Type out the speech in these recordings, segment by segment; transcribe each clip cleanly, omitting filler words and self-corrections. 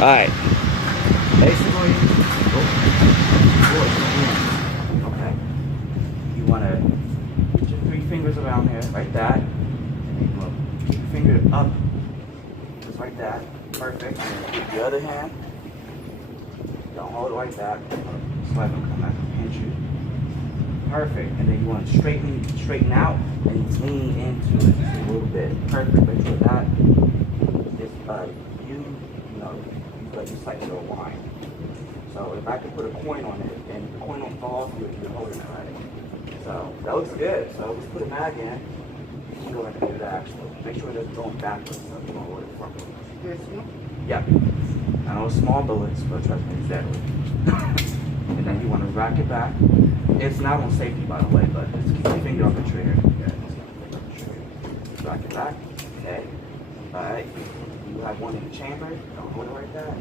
Alright. Basically, okay. You want to put your 3 fingers around here, like that. And then you want to keep your finger up, just like that. Perfect. And then keep the other hand. Don't hold it like that. Swipe and come back and pinch you. Perfect. And then you want to straighten out and lean into it just a little bit. Perfect. Make sure that is you slice your wine. So if I could put a coin on it and the coin don't fall off, you're holding it right. So that looks good. So let's put a mag in. You can go ahead and do that actually. Make sure it doesn't go backwards so you don't hold it properly. This one? Yeah. I know it's small bullets, but trust me, it's deadly. And then you want to rack it back. It's not on safety, by the way, but just keep your finger on the trigger. Yeah, just keep your finger on the trigger. Rack it back. Okay. All right. You have one in the chamber. Don't hold it like that.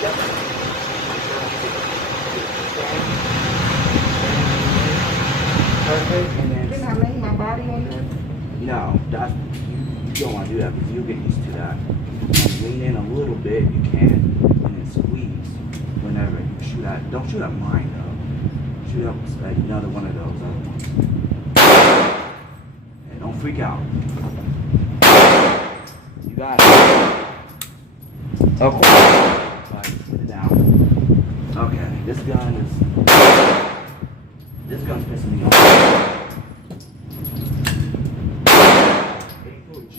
Yep. Perfect. And then. Can I lay my body on this? No, that's you don't want to do that because you'll get used to that. And lean in a little bit, you can, and then squeeze whenever you shoot at. Don't shoot at mine though. Shoot at another one of those other ones. And don't freak out. You got it. Okay. Right, put it down. Okay, this gun's pissing me off.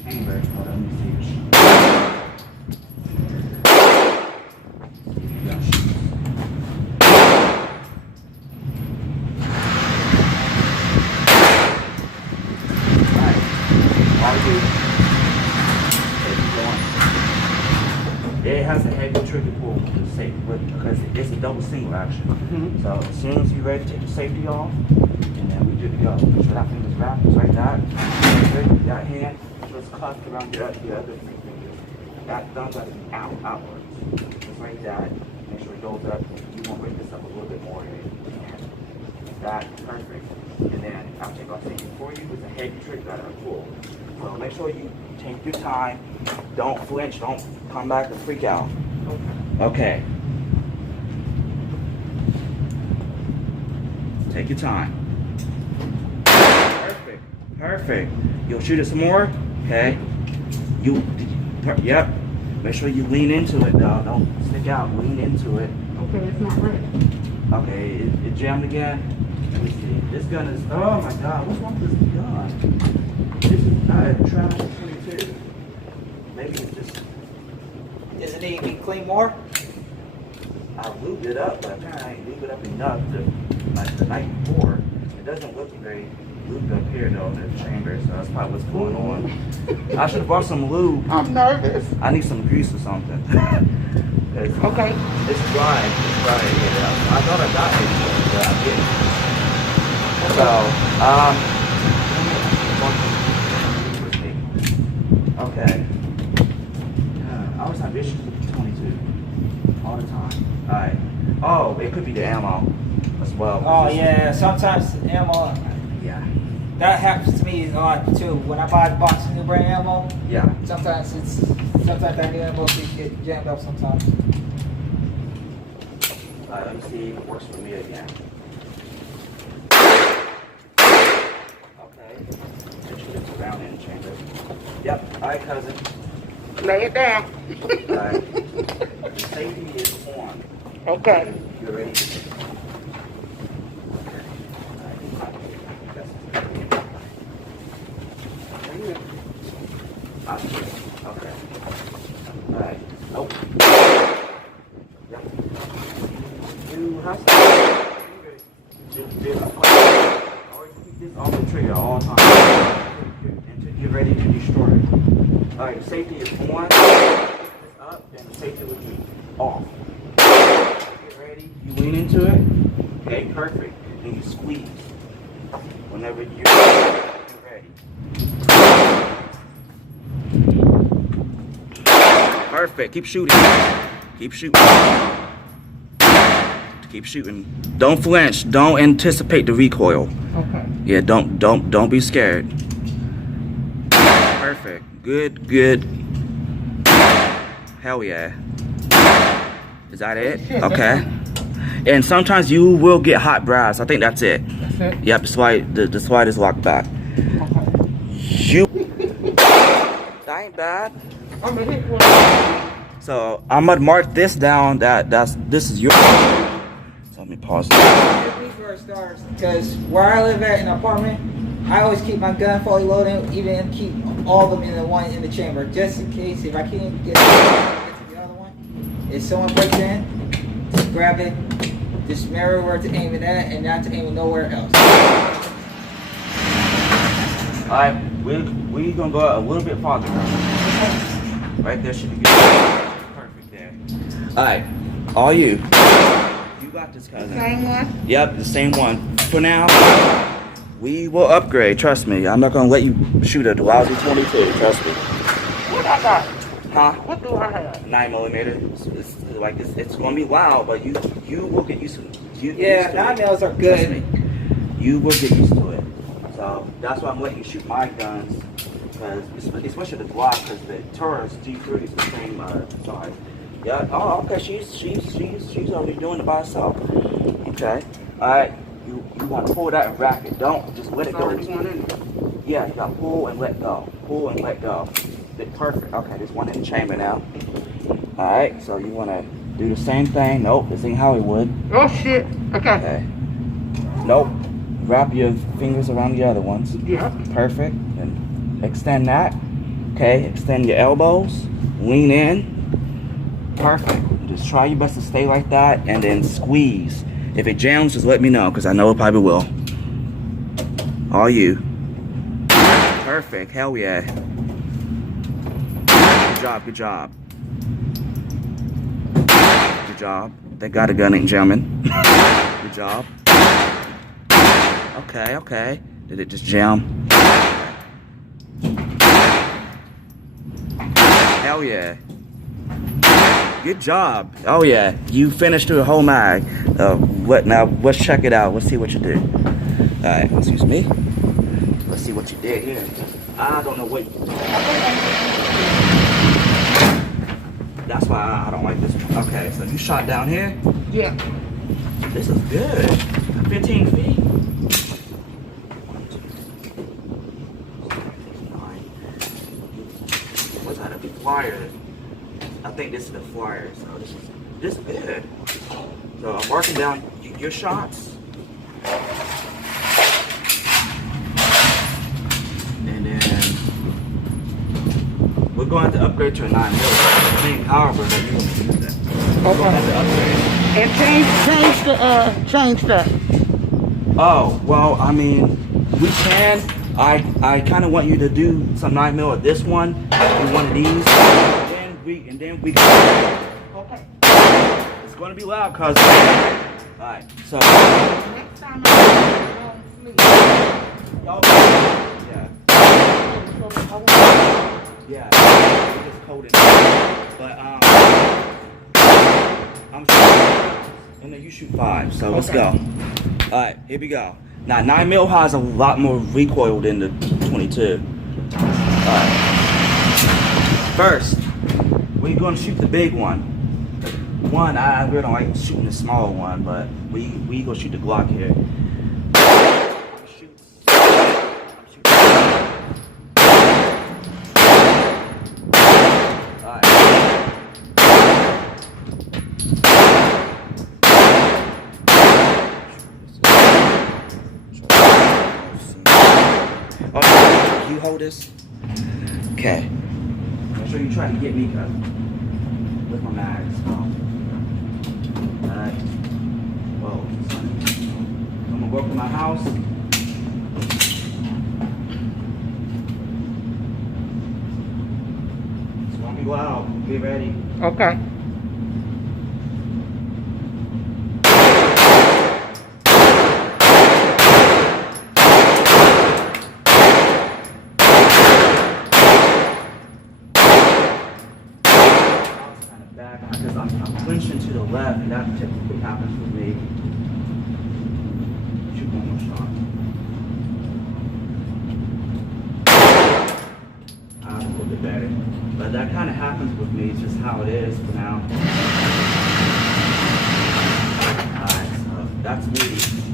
Chamber. Hold on, let me see. It has a heavy trigger pull because it's a double single action. So as soon as you're ready to take the safety off, and then we're good to go. Make sure that finger's wrapped just like that. That hand just cuffed around your other 3 fingers. That thumb's got to be outwards. Just like that. Make sure it goes up. You want to bring this up a little bit more here. That's perfect. And then I'll take off safety for you with a heavy trigger that I pull. So make sure you take your time. Don't flinch. Don't come back and freak out. Okay. Take your time. Perfect. Perfect. You'll shoot it some more. Okay. Yep. Make sure you lean into it though. Don't stick out. Lean into it. Okay, it's not ready. Okay. It jammed again. Let me see. This gun is. Oh my God. What's wrong with this gun? This is not a trash 22. Maybe it's just. Does it need to be cleaned more? I lubed it up, but apparently I ain't lubed it up enough like the night before. It doesn't look very lubed up here though in the chamber, so that's probably what's going on. I should have brought some lube. I'm nervous. I need some grease or something. Okay. It's dry. It's dry. Yeah. I thought I got it, but I didn't. Okay. I always have issues with the 22 all the time. All right. Oh, it could be the ammo as well. Oh yeah, sometimes ammo. Yeah. That happens to me a lot too. When I buy a box of new brand ammo, Yeah. sometimes that new ammo get jammed up sometimes. All right, let me see if it works for me again. Okay. Make sure it's around in the chamber. Yep. All right, cousin. Lay it down. All right. The safety is on. Okay. You're ready. Okay. All right. Nope. Yep. You have to always keep this on the trigger all the time until you're ready to destroy it. All right. Safety is on. It's up, and the safety will be off. Get ready. You lean into it. Okay. Perfect. And you squeeze whenever you're ready. Perfect. Keep shooting. Keep shooting. Keep shooting. Don't flinch. Don't anticipate the recoil. Okay. Yeah, don't be scared. Perfect. Good, good. Hell yeah. Is that it? Okay. And sometimes you will get hot brass. I think that's it. That's it? Yep, that's why this locked back. You. That ain't bad. I'm gonna hit one. So I'm gonna mark this down. This is your. So let me pause. For starters, because where I live at in an apartment, I always keep my gun fully loaded, even keep all of them in the one in the chamber, just in case if I can't get to the other one. If someone breaks in, just grab it, just mirror where to aim it at, and not to aim it nowhere else. All right, we're gonna go a little bit farther. Right there should be good. Perfect there. All right, all you. You got this, cousin. Same one? Yep, the same one. For now, we will upgrade. Trust me. I'm not gonna let you shoot a lousy 22. Trust me. What I got? Huh? What do I have? 9mm. It's gonna be loud, but you will get used to it. Yeah, 9mm are good. Trust me. You will get used to it. So that's why I'm letting you shoot my guns, because especially the Glock, because the Taurus G3 is the same size. Yeah. Oh, okay. She's already doing it by herself. Okay. All right. You want to pull that and rack it. Don't just let it go. Yeah. You got to pull and let go. Pull and let go. Perfect. Okay. There's one in the chamber now. All right. So you want to do the same thing. Nope. This ain't Hollywood. Oh shit. Okay. Nope. Wrap your fingers around the other ones. Yeah. Perfect. And extend that. Okay. Extend your elbows. Lean in. Perfect. Just try your best to stay like that, and then squeeze. If it jams, just let me know, because I know it probably will. All you. Perfect. Hell yeah. Good job. Good job. Good job. Thank God a gun ain't jamming. Good job. Okay, okay. Did it just jam? Hell yeah. Good job. Oh yeah, you finished through the whole mag. Now let's check it out. Let's see what you did. All right, excuse me. Let's see what you did here. I don't know what. That's why I don't like this one. Okay, so you shot down here. Yeah. This is good. 15 feet. 9. What's that? A flyer. I think this is the flyer, so this is good. So I'm marking down your shots, and then we're going to upgrade to a 9mm. Same caliber that you're going to use that. We're going to have to upgrade. And change that. Oh well, I mean, we can. I kind of want you to do some 9mm of this one, and one of these. And then we okay. It's gonna be loud, cause alright, so Next time I sleep. Yeah, it's cold in there. But I'm shooting, and then you shoot 5, so let's go. Alright, here we go. Now 9mm has a lot more recoil than the 22. Alright. First, we're going to shoot the big one. I really don't like shooting the small one, but we go shoot the Glock here. Alright. Oh, you hold this. Okay. Make sure you try to get me with my mags. Alright. Whoa. I'm gonna go up to my house. It's gonna be loud. Get ready. Okay. Because I'm clinching to the left, and that typically happens with me. Shoot one more shot. A little bit better. But that kind of happens with me. me. It's just how it is for now. Alright, so that's me.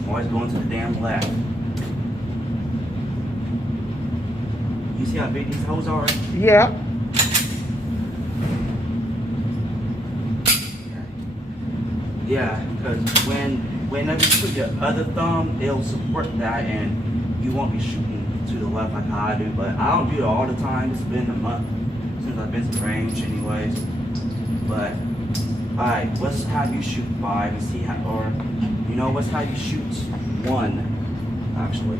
I'm always going to the damn left. You see how big these holes are? Yeah. Yeah, because whenever you put your other thumb, it'll support that and you won't be shooting to the left like how I do. But I don't do it all the time. It's been a month since I've been to range anyways. But alright, let's have you shoot 5 and see how, or you know, let's have you shoot 1 actually.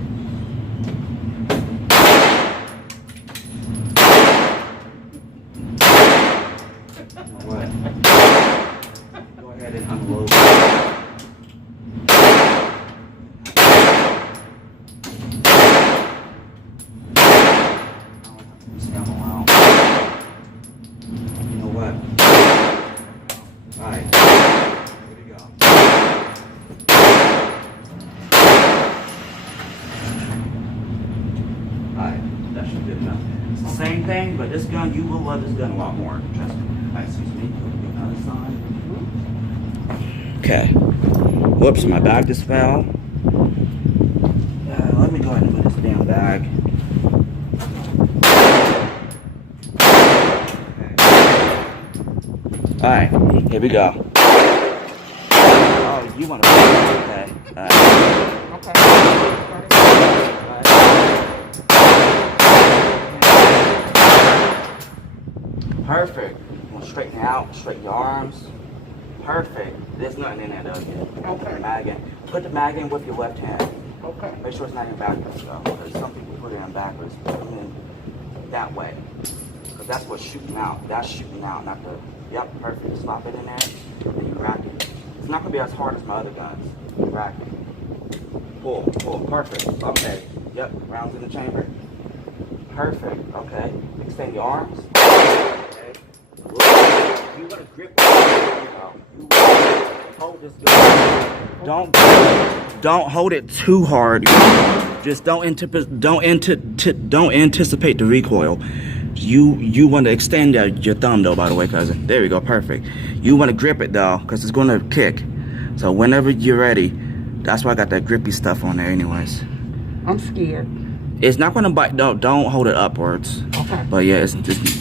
You know what? Go ahead and unload. You know what? Alright, here we go. Alright, that should be good enough. It's the same thing, but this gun, you will love this gun a lot more. Trust me. Alright, excuse me. Go to the other side. Okay. Whoops, my bag just fell. Let me go ahead and move this damn bag. Alright, here we go. Oh, you want to... Okay. Okay. Perfect. You want to straighten it out, straighten your arms. Perfect. There's nothing in there though yet. Okay. Put the mag in. Put the mag in with your left hand. Okay. Make sure it's not in backwards though. Because some people put it in backwards. Put them in that way. Because that's what's shooting out. That's shooting out, not the... Yep, perfect. Just slap it in there. Then you rack it. It's not going to be as hard as my other guns. You rack it. Pull, pull. Perfect. Okay. Yep, rounds in the chamber. Perfect. Okay. Extend your arms. Okay. You want to grip it. Hold this gun. Don't hold it too hard. Just don't anticipate the recoil. You want to extend your thumb though, by the way, cousin. There we go, perfect. You want to grip it though, because it's going to kick. So whenever you're ready, that's why I got that grippy stuff on there anyways. I'm scared. It's not going to bite though. Don't hold it upwards. Okay. But yeah,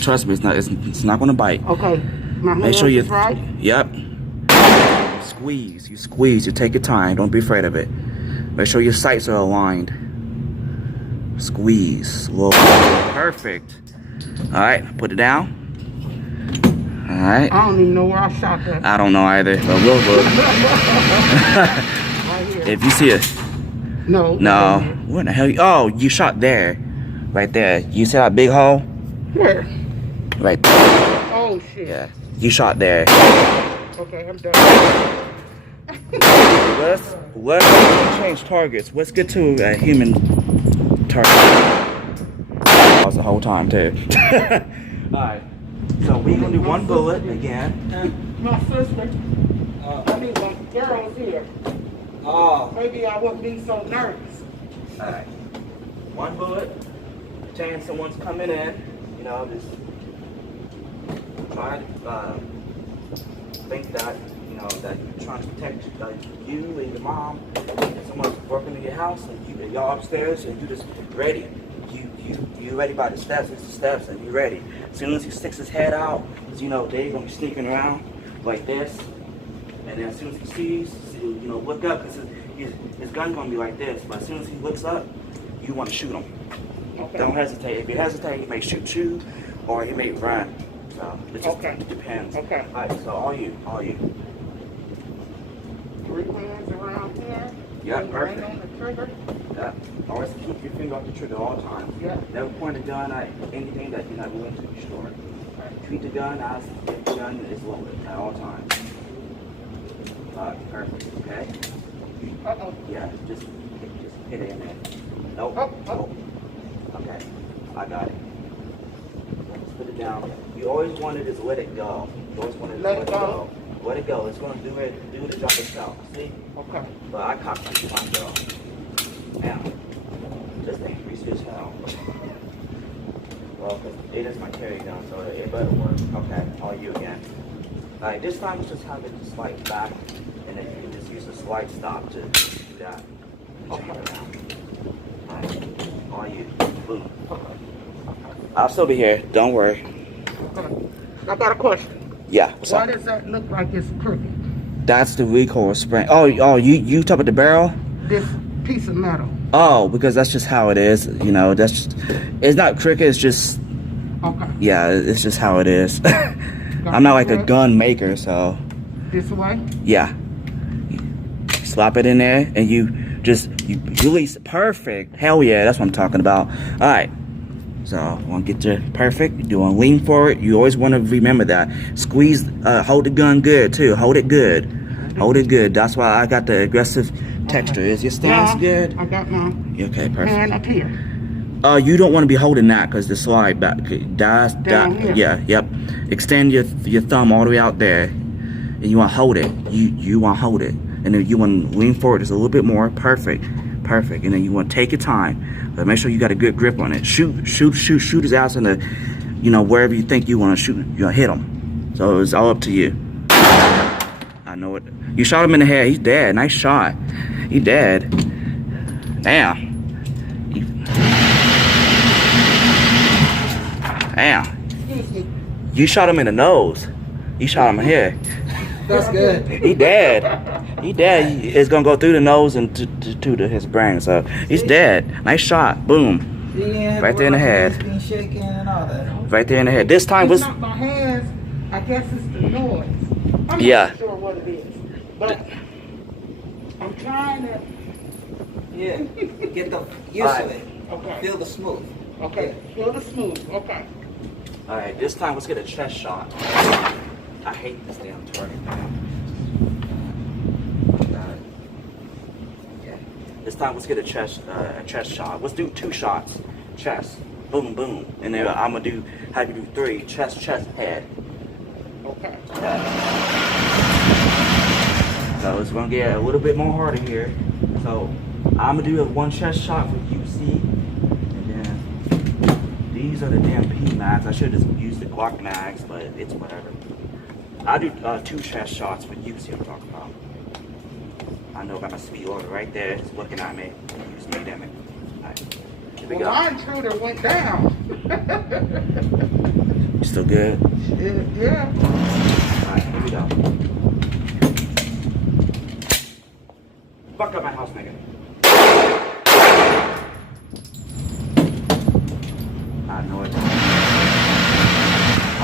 trust me, it's not going to bite. Okay. My Make sure you... right? Yep. Squeeze. You squeeze. You take your time. Don't be afraid of it. Make sure your sights are aligned. Squeeze. Whoa. Perfect. Alright, put it down. Alright. I don't even know where I shot that. I don't know either, but we'll look. Right here. If you see it. No. No. What the hell? Oh, you shot there. Right there. You see that big hole? Where? Right there. Oh, shit. Yeah. You shot there. Okay, I'm done. Let's change targets. Let's get to a human target. That was the whole time too. Alright. So we're gonna do 1 bullet again. My sister. I mean, my girl's here. Oh. Maybe I wouldn't be so nervous. Alright. 1 bullet. Chance someone's coming in. You know, just try to think that, you know, that you're trying to protect you and your mom. And someone's working in your house and y'all upstairs and you just ready. You ready by the steps. It's the steps and you ready. As soon as he sticks his head out, you know, Dave's gonna be sneaking around like this. And then as soon as he sees, you know, look up because his gun's gonna be like this. But as soon as he looks up, you want to shoot him. Okay. Don't hesitate. If you hesitate, he may shoot you or he may run. So it just depends. Okay. Alright, so all you. 3 hands around here. Yeah, Finger perfect. ain't on the trigger. Yeah. Always keep your finger off the trigger all the time. Yeah. Never point a gun at anything that you're not willing to destroy. Treat the gun as if the gun is loaded at all times. Perfect. Okay. Uh-oh. Yeah. Just hit it in there. Nope. Oh. Nope. Okay. I got it. Let's put it down. You always want to just let it go. You always want to Let it go. Let it go. It's going to do the job itself. See? Okay. But I caught my girl. Now, this thing greasy as hell. Well, because it is my carry gun, so it better work. Okay, all you again. Alright, this time let's just have it slide back, and then you can just use a slide stop to do that. Okay. Alright, all you. Boom. I'll still be here, don't worry. I got a question. Yeah, what's Why up? does that look like it's crooked? That's the recoil spring. Oh, you talk about the barrel? This piece of metal. Oh, because that's just how it is. You know, that's just, it's not crooked, it's just, Okay. yeah, it's just how it is. I'm not like a gun maker, so. This way? Yeah. You slap it in there and you release it. Perfect. Hell yeah, that's what I'm talking about. Alright. So, want to get your perfect. You want to lean forward. You always want to remember that. Squeeze, hold the gun good too. Hold it good. Hold it good. That's why I got the aggressive texture. Is your stance good? I got my Okay, perfect. hand up here. You don't want to be holding that because the slide back. Down here. Yeah, yep. Extend your thumb all the way out there, and you want to hold it. You want to hold it, and then you want to lean forward just a little bit more. Perfect. And then you want to take your time, but make sure you got a good grip on it. Shoot his ass in the, wherever you think you want to shoot. You hit him. So it's all up to you. I know it. You shot him in the head. He's dead. Nice shot. He dead. Damn. Damn. You shot him in the nose. You shot him here. That's good. He dead. It's gonna go through the nose and to his brain. So he's dead. Nice shot. Boom. Yeah, Right there in the head. being shaken and all that. Right there in the head. This time was. It's not my hands. I guess it's the noise. I'm Yeah. not sure what it is. But I'm trying to. Yeah. Get the use of it. Okay. Feel the smooth. Okay. Feel the smooth. Okay. All right. This time let's get a chest shot. I hate this damn target. Yeah. This time let's get a chest shot. Let's do 2 shots. Chest. Boom, boom. And then I'm gonna have you do 3. Chest, head. Okay. So it's gonna get a little bit more harder here. So I'm gonna do a 1 chest shot for UC, and then these are the damn P mags. I should have just used the Glock mags, but it's whatever. I do 2 chest shots for UC. I'm talking about. I know I got my speed loader right there, just looking at me. Use me, damn it. All right, here we Well, go. my intruder went down. You still good? Yeah. All right, here we go. Fuck up my house, nigga. I know it.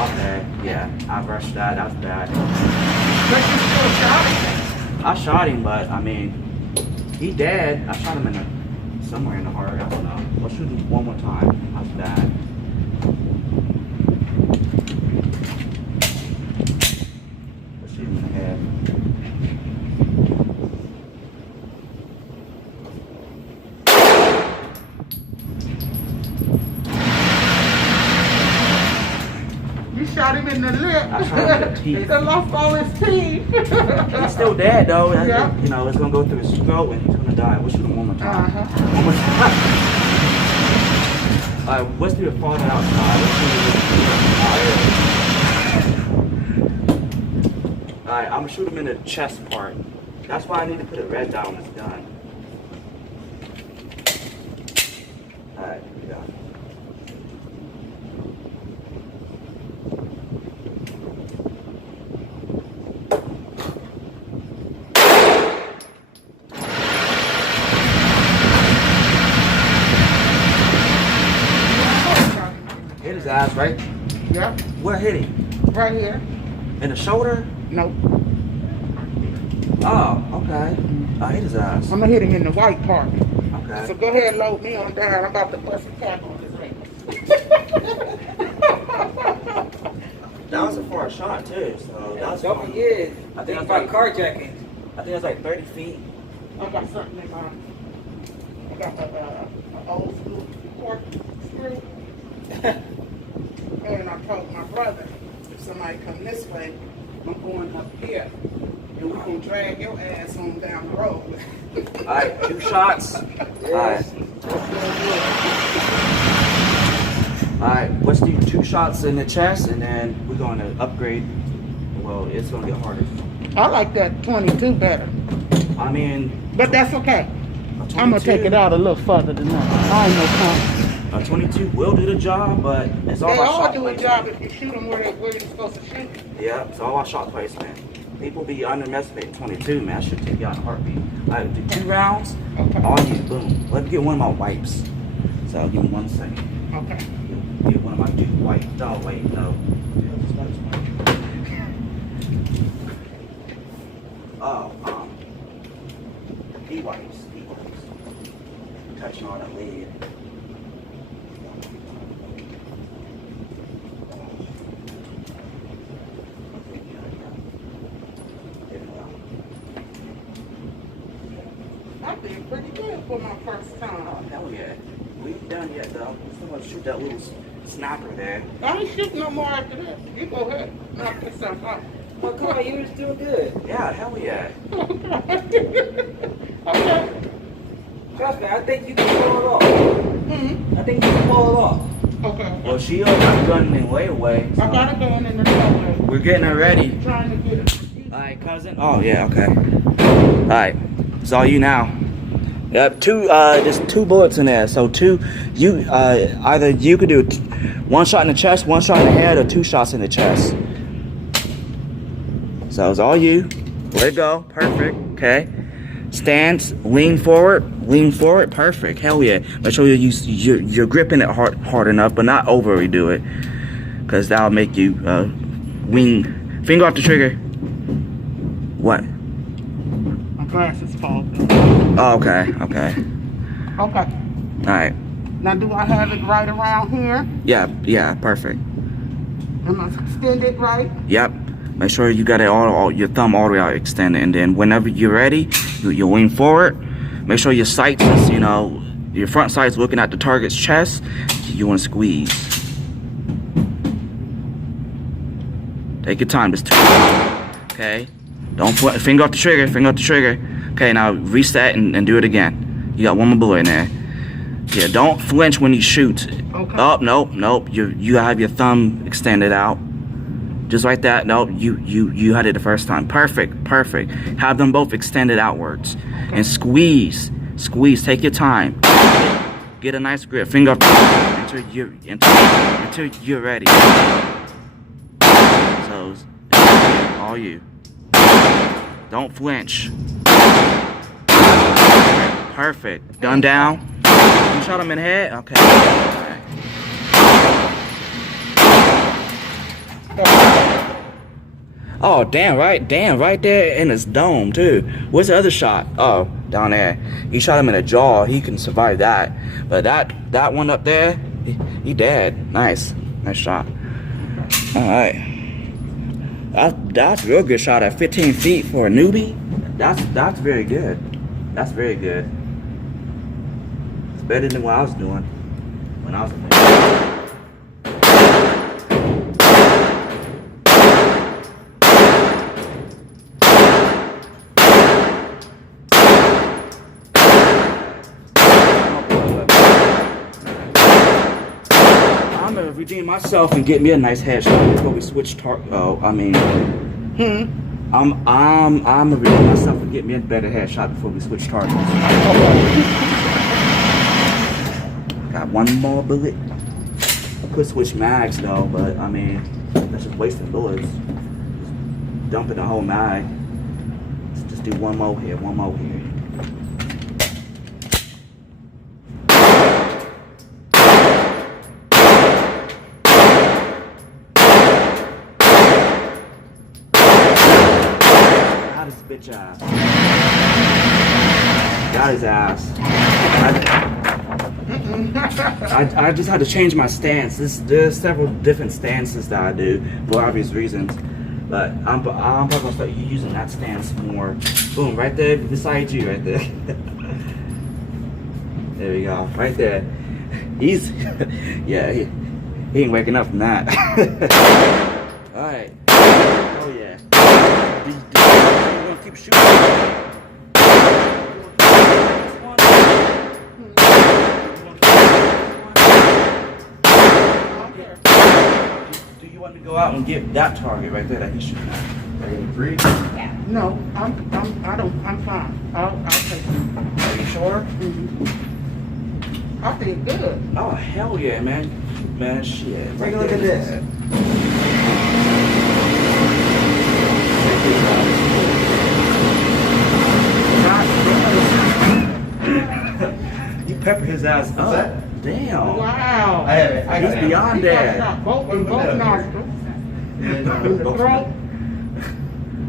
Okay, yeah, I rushed that. That was bad. But you still shot it. I shot him, but I mean, he dead. I shot him in somewhere in the heart. I don't know. Let's shoot him one more time. That was bad. Let's shoot him in the head. You shot him in the lip. I shot him in the teeth. He done lost all his teeth. He's still dead though. Yeah. It's gonna go through his throat and he's gonna die. We'll shoot him one more time. One more time. Alright, let's do it farther outside. Alright, I'm gonna shoot him in the chest part. That's why I need to put a red dot on this gun. Alright, here we go. Hit his ass, right? Yep. Where hit him? Right here. In the shoulder? Nope. Oh, okay. I hit his ass. I'm gonna hit him in the white part. Okay. So go ahead and load me on down. I'm about to bust a cap on this ring. That was a far shot too, so that's Don't fine. forget. I think Think that's about like carjacking. I think it's like 30 feet. I got something in my. I got an old school cork screw. And I told my brother, if somebody come this way, I'm going up here. And we're gonna drag your ass on down the road. Alright, 2 shots. Yes. Alright, let's do 2 shots in the chest and then we're going to upgrade. Well, it's going to get harder. I like that 22 better. I mean... But that's okay. I'm going to take it out a little further than that. I ain't no confident. A 22 will do the job, but it's all They about all shot do a placement. job if you shoot them where they're supposed to shoot. Yeah, it's all about shot placement. People be underestimating 22, man. I should take you out in a heartbeat. I do 10 rounds, Okay. all you, boom. Let me get one of my wipes. So I'll give me 1 second. Okay. Get one of my dude wipes. Oh, wait, no. Oh, E-wipes. Touching on that lid. I did pretty good for my first time. Oh, hell yeah. We ain't done yet, though. We still want to shoot that little snapper there. I ain't shooting no more after this. You go ahead. Knock yourself out. Well, come on, you was doing good. Yeah, hell yeah. Okay. Trust me, I think you can pull it off. Mm-hmm. I think you can pull it off. Okay. Well, she got gun in way away. So I got it going in the doorway. we're getting her ready. Trying to get it. Alright, cousin. Oh, yeah, okay. Alright, it's all you now. Yep, there's 2 bullets in there. So either you could do 1 shot in the chest, 1 shot in the head, or 2 shots in the chest. So it's all you. Let it go. Perfect. Okay. Stance. Lean forward. Perfect. Hell yeah. Make sure you're gripping it hard enough, but not overdo it, because that'll make you wing. Finger off the trigger. What? My glasses fall. Oh, okay. Okay. Okay. All right. Now, do I have it right around here? Yeah. Perfect. Am I extended right? Yep. Make sure you got it all your thumb all the way out extended, and then whenever you're ready, you lean forward. Make sure your sights is, your front sight's looking at the target's chest. You want to squeeze. Take your time. Just okay. Don't put finger off the trigger. Okay, now reset and do it again. You got 1 more bullet in there. Yeah, don't flinch when you shoot. Okay. Oh, nope. You have your thumb extended out. Just like that. Nope, you had it the first time. Perfect. Have them both extended outwards. Okay. And squeeze. Take your time. Get a nice grip. Finger off until you're ready. So, all you. Don't flinch. Perfect. Gun down. You shot him in the head? Okay. Oh, damn right there in his dome, too. Where's the other shot? Oh, down there. You shot him in the jaw. He can survive that. But that one up there, he dead. Nice shot. All right. That's a real good shot at 15 feet for a newbie. That's very good. That's very good. It's better than what I was doing when I was in there. I'm gonna redeem myself and get me a nice headshot before we switch target. I'm gonna redeem myself and get me a better headshot before we switch targets. Got 1 more bullet. I could switch mags though, but I mean that's just wasting bullets. Just dumping the whole mag. Let's just do 1 more here. His bitch ass. Got his ass. I just had to change my stance. There's several different stances that I do for obvious reasons, but I'm probably gonna start using that stance more. Boom, right there beside you, right there. There we go, right there. He's yeah, he ain't waking up from that. All right. Oh yeah. You gonna keep shooting? Do you want to go out and get that target right there that he's shooting at? Three. No, I'm fine. I'll take it. Are you sure? I feel good. Oh hell yeah, man. Man, shit. Take a look at this. You pepper his ass up. that? Damn. Wow. I have it. I He's got it. beyond You got that. shot both in both nostrils. And then, In the throat.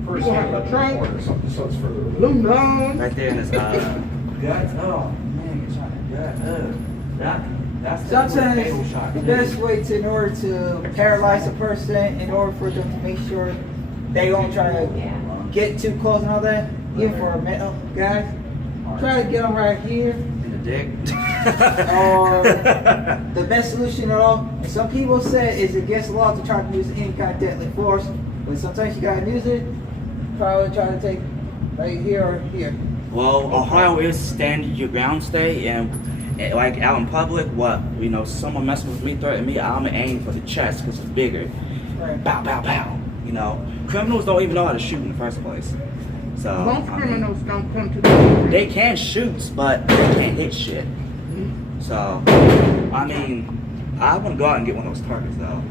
first You hand have a left trunk. corner or something, so it's further. Blue nose. Right there in his guts. Oh man, you're shot in the gut. That's the fatal Sometimes shot. the best way to, in order to paralyze a person, in order for them to make sure they don't try to get too close and all that, even for a male guys, try to get them right here. In the dick. Or the best solution at all, and some people say it's against the law to try to use any kind of deadly force, but sometimes you gotta use it. Probably try to take right here or here. Well, Ohio is stand your ground state, and like out in public, someone messing with me, threatening me, I'm aiming for the chest because it's bigger. Right. Bow, bow, bow. Criminals don't even know how to shoot in the first place. So Most I mean, criminals don't come to the they can shoot, but they can't hit shit. So, I mean, I want to go out and get one of those targets though.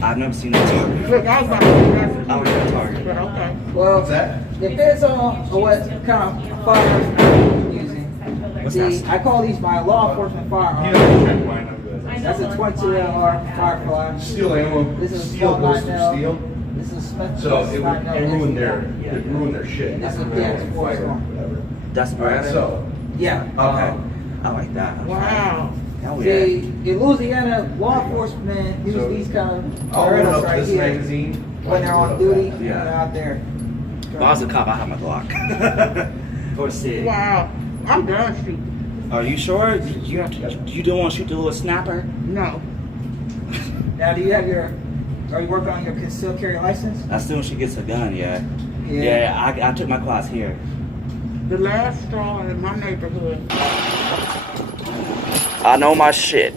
I've never seen that target. Look, I was about to say that's I was a target. but okay. Well, What's that? depends on what kind of firearms I'm using. What's See, that? I call these my law enforcement You firearms. know, check mine up good. That's a 22 Firefly. Steel ammo. This is a Steel small goes through 9mm. steel. This is a Smith. So it ruined their shit. That's what They the don't X4 is fire, on. whatever. That's right. So, Yeah. Okay. I like that. Wow. Hell yeah. See, in Louisiana, law enforcement use So, these kind of I'll load Berettas up right this here magazine. when they're on duty and Yeah. they're out there. If I was a cop, I have my Glock. Or Sig. Wow. I'm done shooting. Are you sure? You don't want to shoot the little snapper? No. Now, do you have are you working on your concealed carry license? As soon as she gets a gun, yeah. Yeah, I took my class here. The last straw in my neighborhood. I know my shit.